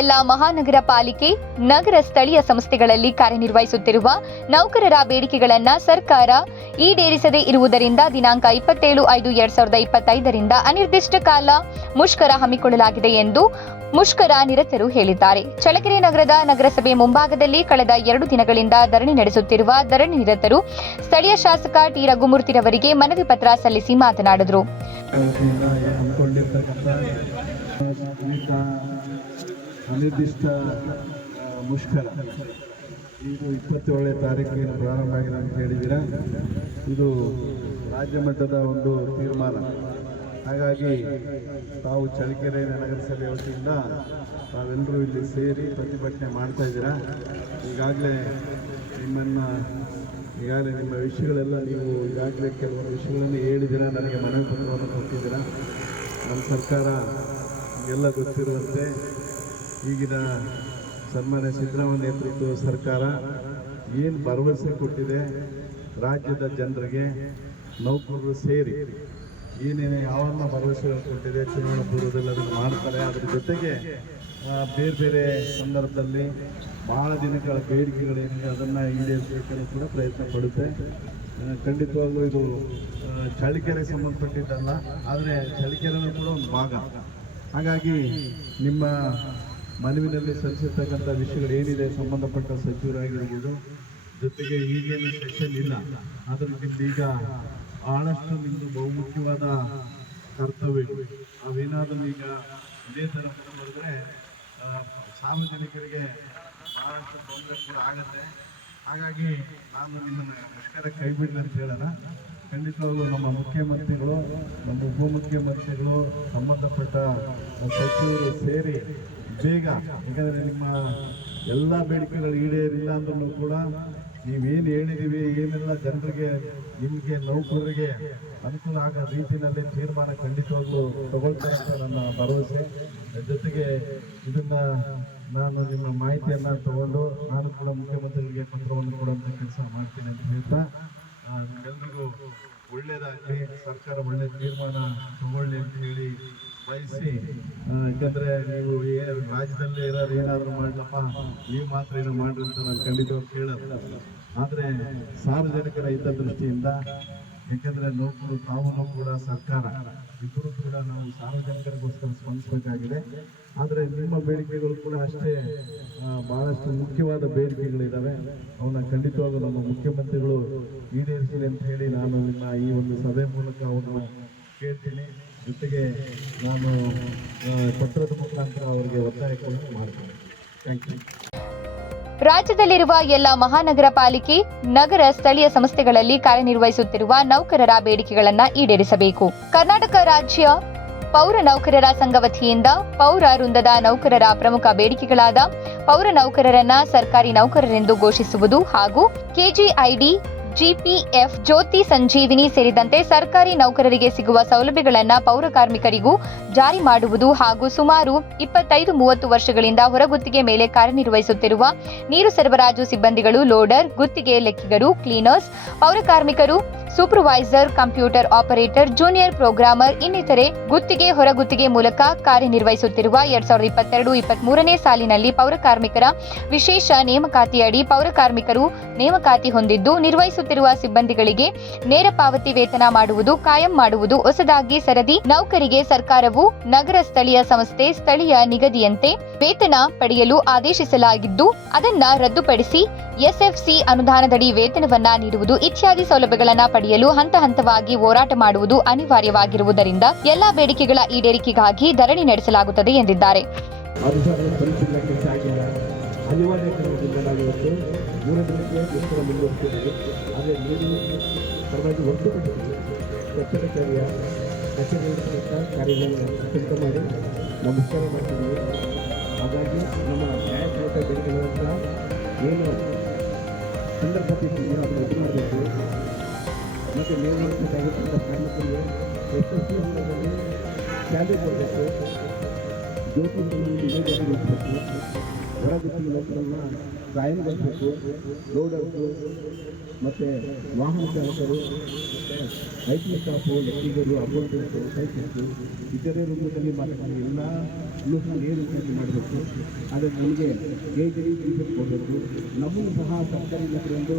ಎಲ್ಲ ಮಹಾನಗರ ಪಾಲಿಕೆ, ನಗರ ಸ್ಥಳೀಯ ಸಂಸ್ಥೆಗಳಲ್ಲಿ ಕಾರ್ಯನಿರ್ವಹಿಸುತ್ತಿರುವ ನೌಕರರ ಬೇಡಿಕೆಗಳನ್ನು ಸರ್ಕಾರ ಈಡೇರಿಸದೇ ಇರುವುದರಿಂದ ದಿನಾಂಕ 27/5/2025 ಅನಿರ್ದಿಷ್ಟ ಕಾಲ ಮುಷ್ಕರ ಹಮ್ಮಿಕೊಳ್ಳಲಾಗಿದೆ ಎಂದು ಮುಷ್ಕರ ನಿರತರು ಹೇಳಿದ್ದಾರೆ. ಚಳ್ಳಕೆರೆ ನಗರದ ನಗರಸಭೆ ಮುಂಭಾಗದಲ್ಲಿ ಕಳೆದ 2 ದಿನಗಳಿಂದ ಧರಣಿ ನಡೆಸುತ್ತಿರುವ ಧರಣಿ ನಿರತರು ಸ್ಥಳೀಯ ಶಾಸಕ ಟಿ. ರಘುಮೂರ್ತಿರವರಿಗೆ ಮನವಿ ಪತ್ರ ಸಲ್ಲಿಸಿ ಮಾತನಾಡಿದರು. ಅನಿರ್ದಿಷ್ಟ ಮುಷ್ಕರ ಇದು 27ನೇ ತಾರೀಕಿನ ಪ್ರಾರಂಭ ಆಗಿದೆ ಅಂತ ಹೇಳಿದ್ದೀರಾ. ಇದು ರಾಜ್ಯ ಮಟ್ಟದ ಒಂದು ತೀರ್ಮಾನ. ಹಾಗಾಗಿ ತಾವು ಚಳ್ಳಕೆರೆ ನಗರಸಭೆ ವತಿಯಿಂದ ತಾವೆಲ್ಲರೂ ಇಲ್ಲಿ ಸೇರಿ ಪ್ರತಿಭಟನೆ ಮಾಡ್ತಾ ಇದ್ದೀರಾ. ಈಗಾಗಲೇ ನಿಮ್ಮ ವಿಷಯಗಳೆಲ್ಲ ನೀವು ಈಗಾಗಲೇ ಕೆಲವೊಂದು ವಿಷಯಗಳನ್ನು ಹೇಳಿದ್ದೀರಾ, ನನಗೆ ಮನವಿ ಪತ್ರವನ್ನು ಕೊಟ್ಟಿದ್ದೀರಾ. ನಮ್ಮ ಸರ್ಕಾರ ಎಲ್ಲ ಗೊತ್ತಿರುವಂತೆ ಈಗಿನ ಸನ್ಮಾನ್ಯ ಸಿದ್ದರಾಮಯ್ಯ ನೇತೃತ್ವದ ಸರ್ಕಾರ ಏನು ಭರವಸೆ ಕೊಟ್ಟಿದೆ ರಾಜ್ಯದ ಜನರಿಗೆ, ನೌಕರರು ಸೇರಿ ಏನೇನು ಯಾವನ್ನ ಭರವಸೆ ಕೊಟ್ಟಿದೆ ಚುನಾವಣಾ ಪೂರ್ವದಲ್ಲಿ ಅದನ್ನು ಮಾಡ್ತಾರೆ. ಅದರ ಜೊತೆಗೆ ಬೇರೆ ಬೇರೆ ಸಂದರ್ಭದಲ್ಲಿ ಬಹಳ ದಿನಗಳ ಬೇಡಿಕೆಗಳೇನಿದೆ ಅದನ್ನು ಈಡೇರಿಸಬೇಕನ್ನು ಕೂಡ ಪ್ರಯತ್ನ ಪಡುತ್ತೆ. ಖಂಡಿತವಾಗ್ಲೂ ಇದು ಚಳ್ಳಕೆರೆ ಸಂಬಂಧಪಟ್ಟಿದ್ದಲ್ಲ, ಆದರೆ ಚಳ್ಳಕೆರೆನೂ ಕೂಡ ಒಂದು ಭಾಗ. ಹಾಗಾಗಿ ನಿಮ್ಮ ಮನವಿನಲ್ಲಿ ಸಲ್ಲಿಸಿರ್ತಕ್ಕಂಥ ವಿಷಯಗಳು ಏನಿದೆ ಸಂಬಂಧಪಟ್ಟ ಸಚಿವರಾಗಿರ್ಬೋದು, ಜೊತೆಗೆ ಈಗೇನು ಸೆಷನ್ ಇಲ್ಲ, ಆದರೆ ನಿಮ್ದು ಈಗ ಬಹಳಷ್ಟು ನಿಮ್ಮದು ಬಹುಮುಖ್ಯವಾದ ಕರ್ತವ್ಯಗಳು ಅವೇನಾದರೂ ಈಗ ಇದೇ ಥರ ಮುಂದುವರೆದ್ರೆ ಸಾರ್ವಜನಿಕರಿಗೆ ಬಹಳಷ್ಟು ತೊಂದರೆ ಕೂಡ ಆಗುತ್ತೆ. ಹಾಗಾಗಿ ನಾನು ನಿಮ್ಮನ್ನು ಮುಷ್ಕರ ಕೈ ಬಿಡಲಿ ಅಂತ ಹೇಳೋಣ. ಖಂಡಿತವಾಗ್ಲೂ ನಮ್ಮ ಮುಖ್ಯಮಂತ್ರಿಗಳು, ನಮ್ಮ ಉಪಮುಖ್ಯಮಂತ್ರಿಗಳು, ಸಂಬಂಧಪಟ್ಟ ಸಚಿವರು ಸೇರಿ ಬೇಗ, ಯಾಕಂದರೆ ನಿಮ್ಮ ಎಲ್ಲ ಬೇಡಿಕೆಗಳು ಈಡೇರಿಲ್ಲ ಅಂದ್ರೂ ಕೂಡ ನೀವೇನು ಹೇಳಿದ್ದೀವಿ ಏನೆಲ್ಲ ಜನರಿಗೆ, ನಿಮಗೆ ನೌಕರರಿಗೆ ಅನುಕೂಲ ಆಗೋ ರೀತಿಯಲ್ಲಿ ತೀರ್ಮಾನ ಖಂಡಿತವಾಗ್ಲೂ ತಗೊಳ್ತಾರೆ ಅಂತ ನನ್ನ ಭರವಸೆ. ಜೊತೆಗೆ ಇದನ್ನು ನಾನು ನಿಮ್ಮ ಮಾಹಿತಿಯನ್ನು ತಗೊಂಡು ನಾನು ಕೂಡ ಮುಖ್ಯಮಂತ್ರಿಗಳಿಗೆ ಪತ್ರವನ್ನು ಕೊಡುವಂಥ ಕೆಲಸ ಮಾಡ್ತೀನಿ ಅಂತ ಹೇಳ್ತಾ, ನಿಮ್ಮೆಲ್ಲರಿಗೂ ಒಳ್ಳೆಯದಾಗಲಿ, ಸರ್ಕಾರ ಒಳ್ಳೆಯ ತೀರ್ಮಾನ ತಗೊಳ್ಳಿ ಅಂತ ಹೇಳಿ ಬಯಸಿ, ಯಾಕಂದರೆ ನೀವು ರಾಜ್ಯದಲ್ಲೇ ಇರೋರು ಏನಾದರೂ ಮಾಡಲಪ್ಪ, ನೀವು ಮಾತ್ರ ಏನೋ ಮಾಡ್ರಿ ಅಂತ ನಾನು ಖಂಡಿತವಾಗಿ ಕೇಳೋದು. ಆದರೆ ಸಾರ್ವಜನಿಕರ ಹಿತದೃಷ್ಟಿಯಿಂದ, ಯಾಕೆಂದರೆ ನೌಕರು ತಾವು ಕೂಡ ಸರ್ಕಾರ ಇಬ್ಬರು ಕೂಡ ನಾವು ಸಾರ್ವಜನಿಕರಿಗೋಸ್ಕರ ಸ್ಪಂದಿಸಬೇಕಾಗಿದೆ. ಆದರೆ ನಿಮ್ಮ ಬೇಡಿಕೆಗಳು ಕೂಡ ಅಷ್ಟೇ ಭಾಳಷ್ಟು ಮುಖ್ಯವಾದ ಬೇಡಿಕೆಗಳಿದ್ದಾವೆ. ಅವನ್ನ ಖಂಡಿತವಾಗೂ ನಮ್ಮ ಮುಖ್ಯಮಂತ್ರಿಗಳು ಈಡೇರಿಸಲಿ ಅಂತ ಹೇಳಿ ನಾನು ನಿಮ್ಮ ಈ ಒಂದು ಸಭೆ ಮೂಲಕ ಅವನ್ನ ಕೇಳ್ತೀನಿ. ಜೊತೆಗೆ ನಾನು ಪತ್ರದ ಮುಖಾಂತರ ಅವರಿಗೆ ಒತ್ತಾಯಗಳನ್ನು ಮಾಡ್ತೀನಿ. Thank you. ರಾಜ್ಯದಲ್ಲಿರುವ ಎಲ್ಲ ಮಹಾನಗರ ಪಾಲಿಕೆ, ನಗರ ಸ್ಥಳೀಯ ಸಂಸ್ಥೆಗಳಲ್ಲಿ ಕಾರ್ಯನಿರ್ವಹಿಸುತ್ತಿರುವ ನೌಕರರ ಬೇಡಿಕೆಗಳನ್ನು ಈಡೇರಿಸಬೇಕು. ಕರ್ನಾಟಕ ರಾಜ್ಯ ಪೌರ ನೌಕರರ ಸಂಘ ವತಿಯಿಂದ ಪೌರ ವೃಂದದ ನೌಕರರ ಪ್ರಮುಖ ಬೇಡಿಕೆಗಳಾದ ಪೌರ ನೌಕರರನ್ನ ಸರ್ಕಾರಿ ನೌಕರರೆಂದು ಘೋಷಿಸುವುದು ಹಾಗೂ ಕೆಜಿಐಡಿ, ಜಿಪಿಎಫ್, ಜ್ಯೋತಿ ಸಂಜೀವಿನಿ ಸೇರಿದಂತೆ ಸರ್ಕಾರಿ ನೌಕರರಿಗೆ ಸಿಗುವ ಸೌಲಭ್ಯಗಳನ್ನು ಪೌರ ಕಾರ್ಮಿಕರಿಗೂ ಜಾರಿ ಮಾಡುವುದು ಹಾಗೂ ಸುಮಾರು 25-30 ವರ್ಷಗಳಿಂದ ಹೊರಗುತ್ತಿಗೆ ಮೇಲೆ ಕಾರ್ಯನಿರ್ವಹಿಸುತ್ತಿರುವ ನೀರು ಸರಬರಾಜು ಸಿಬ್ಬಂದಿಗಳು, ಲೋಡರ್, ಗುತ್ತಿಗೆ ಲೆಕ್ಕಿಗರು, ಕ್ಲೀನರ್ಸ್, ಪೌರ ಕಾರ್ಮಿಕರು, supervisor, computer operator, junior programmer ಇನ್ನಿತರೆ ಗುತ್ತಿಗೆ, ಹೊರಗುತ್ತಿಗೆ ಮೂಲಕ ಕಾರ್ಯನಿರ್ವಹಿಸುತ್ತಿರುವ 2022-23ನೇ ಸಾಲಿನಲ್ಲಿ ಪೌರ ಕಾರ್ಮಿಕರ ವಿಶೇಷ ನೇಮಕಾತಿಯಡಿ ಪೌರ ಕಾರ್ಮಿಕರು ನೇಮಕಾತಿ ಹೊಂದಿದ್ದು ನಿರ್ವಹಿಸುತ್ತಿರುವ ಸಿಬ್ಬಂದಿಗಳಿಗೆ ನೇರ ಪಾವತಿ ವೇತನ ಮಾಡುವುದು, ಕಾಯಂ ಮಾಡುವುದು, ಹೊಸದಾಗಿ ಸರದಿ ನೌಕರಿಗೆ ಸರ್ಕಾರವು ನಗರ ಸ್ಥಳೀಯ ಸಂಸ್ಥೆ ಸ್ಥಳೀಯ ನಿಗದಿಯಂತೆ ವೇತನ ಪಡೆಯಲು ಆದೇಶಿಸಲಾಗಿದ್ದು ಅದನ್ನ ರದ್ದುಪಡಿಸಿ ಎಸ್ಎಫ್ಸಿ ಅನುದಾನದಡಿ ವೇತನವನ್ನ ನೀಡುವುದು ಇತ್ಯಾದಿ ಸೌಲಭ್ಯಗಳನ್ನು ಪಡೆಯಲು ಹಂತ ಹಂತವಾಗಿ ಹೋರಾಟ ಮಾಡುವುದು ಅನಿವಾರ್ಯವಾಗಿರುವುದರಿಂದ ಎಲ್ಲಾ ಬೇಡಿಕೆಗಳ ಈಡೇರಿಕೆಗಾಗಿ ಧರಣಿ ನಡೆಸಲಾಗುತ್ತದೆ ಎಂದಿದ್ದಾರೆ. ನಮಸ್ಕಾರ ಮಾಡ್ತಿದ್ದೀವಿ. ಹಾಗಾಗಿ ನಮ್ಮ ನ್ಯಾಯಸಮ್ಮತ ಬೇಡಿಕೆಗಳಂತ ಏನು ಸಂದರ್ಭದಲ್ಲಿ ಅದನ್ನು ಇದು ಮಾಡಬೇಕು ಮತ್ತು ನೇಮಕಾಗಿರ್ತಕ್ಕಂಥ ಕಾರ್ಮಿಕರಿಗೆ ಎಸ್ಎಸ್ಸಿ ಹಂತದಲ್ಲಿ ಸ್ಯಾಲರಿ ಕೊಡಬೇಕು, ಜ್ಯೋತಿಗಳಲ್ಲಿ ನಿಗದಿಗೊಳಿಸಬೇಕು, ಹೊರಗುತ್ತಿಗೆ ನೌಕರನ್ನ ಕಾಯಂಗೊಳಿಸಬೇಕು, ಲೋಡರ್ಸು ಮತ್ತು ವಾಹನ ಚಾಲಕರು, ಐಟಿ ಸ್ಟಾಫು, ಲೆಕ್ಕಿಗರು, ಅಕೌಂಟೆಂಟು, ಸೈಕಿಸ್ಟು, ಇತರೆ ವೃಂದದಲ್ಲಿ ಮಾತನಾಡಿ ಎಲ್ಲ ಇನ್ನೂ ಸಹ ನೇರವಾಗಿ ಮಾಡಬೇಕು. ಆದರೆ ನಮಗೆ KJD ಟ್ರೀಟ್ಮೆಂಟ್ ಕೊಡಬೇಕು. ನಮ್ಮನ್ನು ಸಹ ಸರ್ಕಾರಿ ನೌಕರರೊಂದು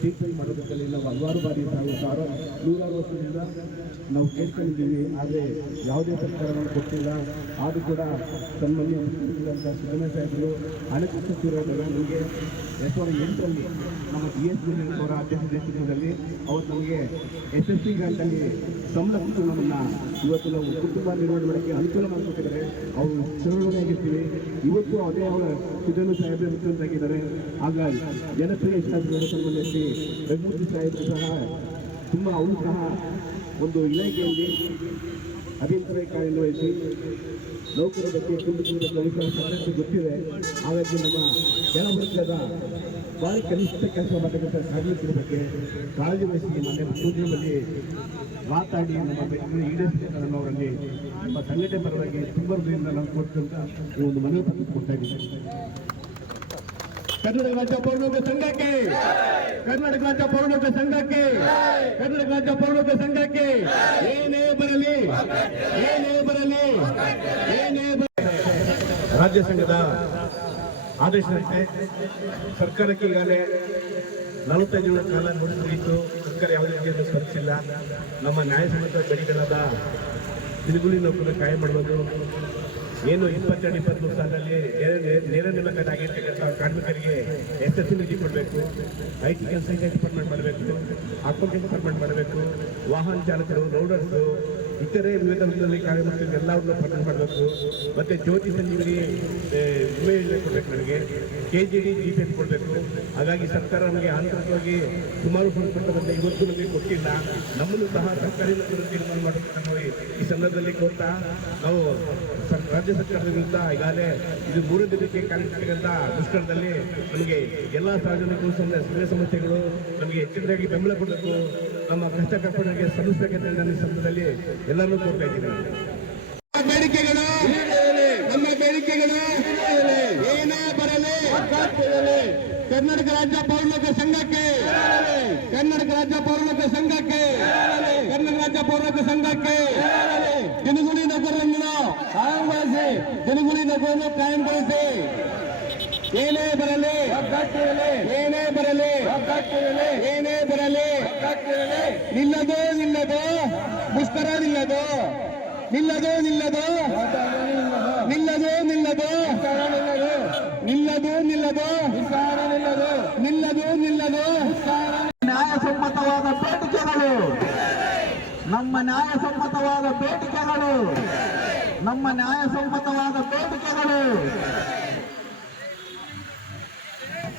ಟ್ರೀಟ್ಮೆಂಟ್ ಮಾಡೋದಕ್ಕಲ್ಲಿ ನಾವು ಹಲವಾರು ಬಾರಿ ನೂರಾರು ವರ್ಷದಿಂದ ನಾವು ಕೇಳ್ಕೊಂಡಿದ್ದೀವಿ. ಆದರೆ ಯಾವುದೇ ಸರ್ಕಾರ ನಮಗೆ ಕೊಟ್ಟಿಲ್ಲ. ಆದರೂ ಕೂಡ ತಮ್ಮಲ್ಲಿ ಅಂತ ಸಿದ್ದರಾಮಯ್ಯ ಸಾಹೇಬರು ಹಣಕಾಸು ಸಚಿವರಾದಾಗ ನಮಗೆ 2008ರಲ್ಲಿ ನಮ್ಮ BS ಅವರ ಅಧ್ಯಕ್ಷ ನೇತೃತ್ವದಲ್ಲಿ ಅವತ್ತು ನಮಗೆ SSC ಗ್ರಾಂಟಲ್ಲಿ ಸಂಬಳ ಕೊಟ್ಟು ನಮ್ಮನ್ನು ಇವತ್ತು ನಾವು ಕುಟುಂಬ ನಿರ್ವಹಣೆ ಮಾಡೋಕ್ಕೆ ಅನುಕೂಲ ಮಾಡಿಕೊಟ್ಟಿದ್ದಾರೆ. ಅವರು ಚುನಾವಣೆಯಾಗಿರ್ತೀವಿ. ಇವತ್ತು ಅದೇ ಅವರ ಸಿದ್ದರಾಮಯ್ಯ ಸಾಹೇಬರು ಮುಖ್ಯಮಂತ್ರಿಯಾಗಿದ್ದಾರೆ. ಹಾಗಾಗಿ ಜನಪ್ರಿಯ ಶಾಸಕರು ಸಂಬಂಧಿಸಿ ರಘುಮೂರ್ತಿ ಸಾಹೇಬರು ಸಹ ತುಂಬ ಅವರು ಸಹ ಒಂದು ಇಲಾಖೆಯಲ್ಲಿ ಅಭಿಯಂತರ ಕಾರ್ಯನಿರ್ವಹಿಸಿ ನೌಕರ ಬಗ್ಗೆ ಕುಟುಂಬದ ವಿಶ್ವಾಸ ಗೊತ್ತಿದೆ. ಹಾಗಾಗಿ ನಮ್ಮ ಕೆಳವರ್ಗದ ಭಾರಿ ಕನಿಷ್ಠ ಕೆಲಸ ಮಾಡತಕ್ಕಂಥ ಕಾರ್ಮಿಕರ ಬಗ್ಗೆ ಕಾಳಜಿ ವಹಿಸಿ ಮೊನ್ನೆ ಪೂಜೆಯಲ್ಲಿ ಮಾತಾಡಿ ನಮ್ಮ ಈಡೇರಿಸಬೇಕನ್ನೋರಲ್ಲಿ ನಮ್ಮ ಸಂಘಟನೆ ಪರವಾಗಿ ತುಂಬದಿಂದ ನಾವು ಕೊಟ್ಟಂತ ಒಂದು ಮನವಿ ಪತ್ರ ಕೊಡ್ತಾ ಇದ್ದೀವಿ. ಕರ್ನಾಟಕ ರಾಜ್ಯ ಪೌರನೌಕರ ಸಂಘಕ್ಕೆ, ಕರ್ನಾಟಕ ರಾಜ್ಯ ಪೌರನೌಕರ ಸಂಘಕ್ಕೆ, ಕರ್ನಾಟಕ ರಾಜ್ಯ ಪೌರನೌಕರ ಸಂಘಕ್ಕೆ ಏನೇ ಬರಲಿ, ಏನೇ ಬರಲಿ, ಏನೇ ಬರಲಿ ರಾಜ್ಯ ಸಂಘದ ಆದೇಶದಂತೆ ಸರ್ಕಾರಕ್ಕೆ ಈಗಾಗಲೇ 45 ದಿನಗಳ ಕಾಲ ನೋಟಿಸ್ ಮುಗಿಯಿತು. ಸರ್ಕಾರ ಯಾವುದೇ ರೀತಿಯನ್ನು ಸ್ಪಂದಿಸಿಲ್ಲ. ನಮ್ಮ ನ್ಯಾಯಸಮ್ಮತ ಗಡಿಗಳಾದ ದಿನಗೂಲಿ ನೌಕರರ ಕಾಯ ಮಾಡುವುದು ಏನು 22-23 ಸಾಲದಲ್ಲಿ ನೇರ ನೇಮಕ ಆಗಿರ್ತಕ್ಕಂಥ ಕಾರ್ಮಿಕರಿಗೆ SSC ನಿಧಿ ಕೊಡಬೇಕು, IT ಕೆಲಸ ಡಿಪಾರ್ಟ್ಮೆಂಟ್ ಮಾಡಬೇಕು, ಅಕೌಂಟಿಂಗ್ ಡಿಪಾರ್ಟ್ಮೆಂಟ್ ಮಾಡಬೇಕು, ವಾಹನ ಚಾಲಕರು, ರೌಡರ್ಸು, ಇತರೆ ವಿವಿಧ ವಿಧದಲ್ಲಿ ಕಾರ್ಯಮಂತ್ರಿ ಎಲ್ಲವನ್ನೂ ಪರ್ಮನೆಂಟ್ ಮಾಡಬೇಕು. ಮತ್ತು ಜ್ಯೋತಿ ಸಂಜೀವಿನಿ ವಿಮೆ ಯೋಜನೆ ಕೊಡಬೇಕು, ನನಗೆ KJD GPF ಕೊಡಬೇಕು. ಹಾಗಾಗಿ ಸರ್ಕಾರ ನಮಗೆ ಆಂತರಿಕವಾಗಿ ಸುಮಾರು ಫಂಡ್ ಕೊಟ್ಟಂತೆ ಇವತ್ತು ನಮಗೆ ಕೊಟ್ಟಿಲ್ಲ. ನಮ್ಮನ್ನು ಸಹ ಸರ್ಕಾರಿ ನೌಕರರು ತೀರ್ಮಾನ ಮಾಡಬೇಕು ನಾವು ಈ ಸಂದರ್ಭದಲ್ಲಿ ಕೊಡ್ತಾ ನಾವು ರಾಜ್ಯ ಸರ್ಕಾರದ ವಿರುದ್ಧ ಈಗಾಗಲೇ ಇದು 3 ದಿನಕ್ಕೆ ಕಾಣಿಸ್ತಕ್ಕಂಥ ಮುಷ್ಕರದಲ್ಲಿ ನಮಗೆ ಎಲ್ಲ ಸಾರ್ವಜನಿಕರು ಸಮಸ್ಯೆಗಳು ನಮಗೆ ಹೆಚ್ಚಿನದಾಗಿ ಬೆಂಬಲ ಕೊಡಬೇಕು, ನಮ್ಮ ಕಷ್ಟ ಕಷ್ಟಗಳಿಗೆ ಸಲ್ಲಿಸಬೇಕಂತ ನನ್ನ ಸಂದರ್ಭದಲ್ಲಿ ಎಲ್ಲರೂ ಕೋರ್ತಾ ಇದ್ದೀನಿ. ಬೇಡಿಕೆಗಳು, ನಮ್ಮ ಬೇಡಿಕೆಗಳು ಏನೇ ಬರಲಿ ಕರ್ನಾಟಕ ರಾಜ್ಯ ಪೌರನೌಕರ ಸಂಘಕ್ಕೆ, ಕರ್ನಾಟಕ ರಾಜ್ಯ ಪೌರನೌಕರ ಸಂಘಕ್ಕೆ, ಕರ್ನಾಟಕ ರಾಜ್ಯ ಪೌರನೌಕರ ಸಂಘಕ್ಕೆ ದಿನಗೂಲಿ ನೌಕರರನ್ನು ಕಾಯಂಗೊಳಿಸಿ, ದಿನಗೂಲಿ ನೌಕರರನ್ನು ಕಾಯಂಗೊಳಿಸಿ. ಏನೇ ಬರಲಿ, ಏನೇ ಬರಲಿ, ಏನೇ ಬರಲಿ, ನಿಲ್ಲದು ನಿಲ್ಲದು ಮುಷ್ಕರ ನಿಲ್ಲದು, ನಿಲ್ಲದು ನಿಲ್ಲದು, ನಿಲ್ಲದು ನಿಲ್ಲದು, ನಿಲ್ಲದು ನಿಲ್ಲದು, ನಿಲ್ಲದು ನಿಲ್ಲದು. ನ್ಯಾಯಸಮ್ಮತವಾದ ಬೇಡಿಕೆಗಳು, ನಮ್ಮ ನ್ಯಾಯಸಮ್ಮತವಾದ ಬೇಡಿಕೆಗಳು, ನಮ್ಮ ನ್ಯಾಯಸಮ್ಮತವಾದ ಬೇಡಿಕೆಗಳು.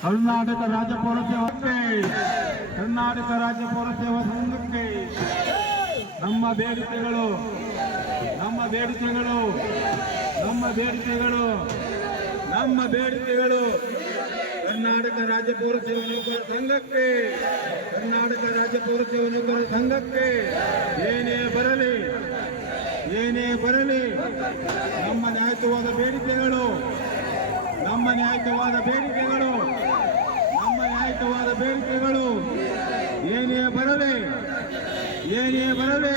ಕರ್ನಾಟಕ ರಾಜ್ಯ ಪೌರ ಸೇವಕ್ಕೆ, ಕರ್ನಾಟಕ ರಾಜ್ಯ ಪೌರ ಸೇವಾ ಸಂಘಕ್ಕೆ ನಮ್ಮ ಬೇಡಿಕೆಗಳು, ನಮ್ಮ ಬೇಡಿಕೆಗಳು, ನಮ್ಮ ಬೇಡಿಕೆಗಳು, ನಮ್ಮ ಬೇಡಿಕೆಗಳು ಕರ್ನಾಟಕ ರಾಜ್ಯ ಪೌರ ಸೇವಾ ನೌಕರರ ಸಂಘಕ್ಕೆ, ಕರ್ನಾಟಕ ರಾಜ್ಯ ಪೌರ ಸೇವಾ ನೌಕರರ ಸಂಘಕ್ಕೆ ಏನೇ ಬರಲಿ, ಏನೇ ಬರಲಿ ನಮ್ಮ ನ್ಯಾಯಯುತವಾದ ಬೇಡಿಕೆಗಳು, ನಮ್ಮ ನ್ಯಾಯಯುತವಾದ ಬೇಡಿಕೆಗಳು, ನಮ್ಮ ನ್ಯಾಯಯುತವಾದ ಬೇಡಿಕೆಗಳು ಏನೇ ಬರಲಿ, ಏನೇ ಬರಲಿ